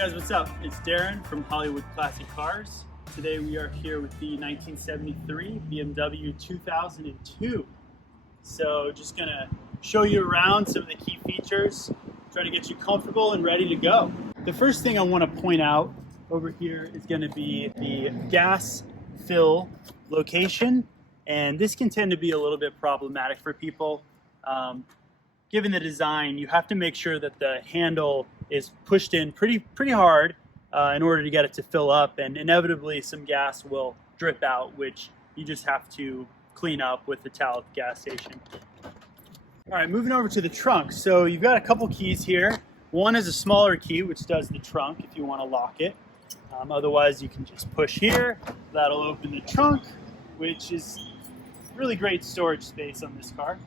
guys, what's up? It's Darren from Hollywood Classic Cars. Today we are here with the 1973 BMW 2002. So just gonna show you around some of the key features, try to get you comfortable and ready to go. The first thing I want to point out over here is going to be the gas fill location, and this can tend to be a little bit problematic for people. Given the design, you have to make sure that the handle is pushed in pretty hard in order to get it to fill up, and inevitably some gas will drip out, which you just have to clean up with the towel at the gas station. All right, moving over to the trunk. So you've got a couple keys here. One is a smaller key, which does the trunk if you want to lock it. Otherwise, you can just push here. That'll open the trunk, which is really great storage space on this car.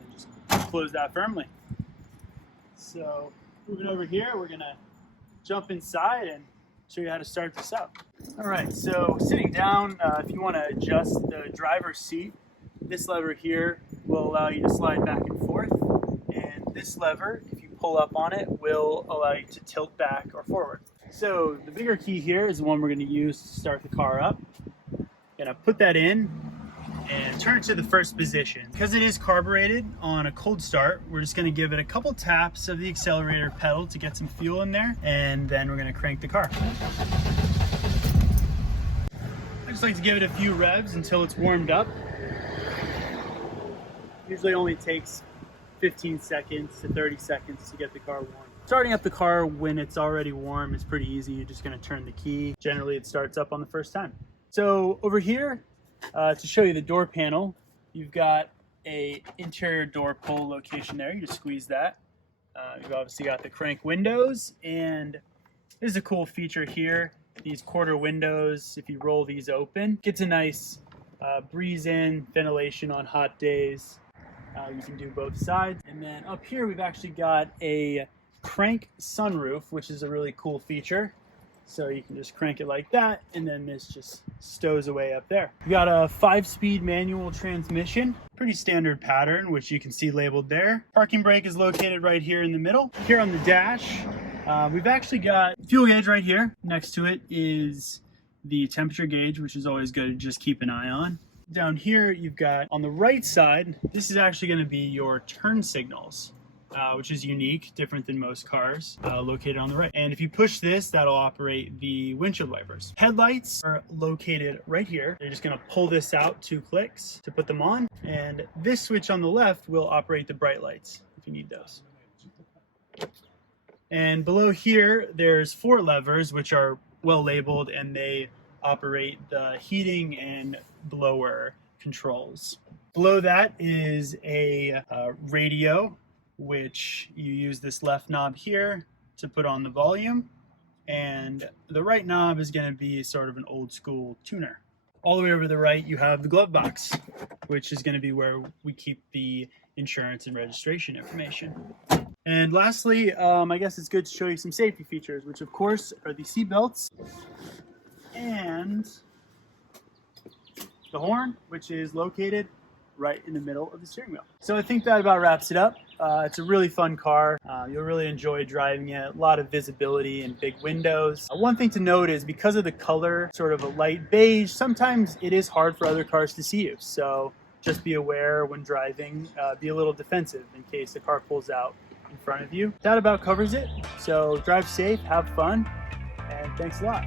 And just close that firmly. So moving over here, we're gonna jump inside and show you how to start this up. All right, so sitting down, if you want to adjust the driver's seat, this lever here will allow you to slide back and forth, and this lever, if you pull up on it, will allow you to tilt back or forward. So the bigger key here is the one we're going to use to start the car up. Gonna put that in and turn it to the first position. Because it is carbureted on a cold start, we're just going to give it a couple taps of the accelerator pedal to get some fuel in there, and then we're going to crank the car. I just like to give it a few revs until it's warmed up. Usually only takes 15 seconds to 30 seconds to get the car warm. Starting up the car when it's already warm is pretty easy. You're just going to turn the key. Generally it starts up on the first time. So over here, to show you the door panel, you've got a interior door pull location there. You just squeeze that. You've obviously got the crank windows, and this is a cool feature here. These quarter windows, if you roll these open, gets a nice breeze in, ventilation on hot days. You can do both sides. And then up here, we've actually got a crank sunroof, which is a really cool feature. So you can just crank it like that, and then this just stows away up there. We got a 5-speed manual transmission, pretty standard pattern, which you can see labeled there. Parking brake is located right here in the middle. Here on the dash, we've actually got fuel gauge right here. Next to it is the temperature gauge, which is always good to just keep an eye on. Down here, you've got on the right side, this is actually going to be your turn signals. Which is unique, different than most cars, located on the right. And if you push this, that'll operate the windshield wipers. Headlights are located right here. You're just gonna pull this out 2 clicks to put them on. And this switch on the left will operate the bright lights if you need those. And below here, there's 4 levers, which are well labeled, and they operate the heating and blower controls. Below that is a radio, which you use this left knob here to put on the volume, and the right knob is going to be sort of an old school tuner. All the way over to the right, you have the glove box, which is going to be where we keep the insurance and registration information. And lastly, I guess it's good to show you some safety features, which of course are the seat belts and the horn, which is located right in the middle of the steering wheel. So I think that about wraps it up. It's a really fun car. You'll really enjoy driving it. A lot of visibility and big windows. One thing to note is because of the color, sort of a light beige, sometimes it is hard for other cars to see you. So just be aware when driving, be a little defensive in case the car pulls out in front of you. That about covers it. So drive safe, have fun, and thanks a lot.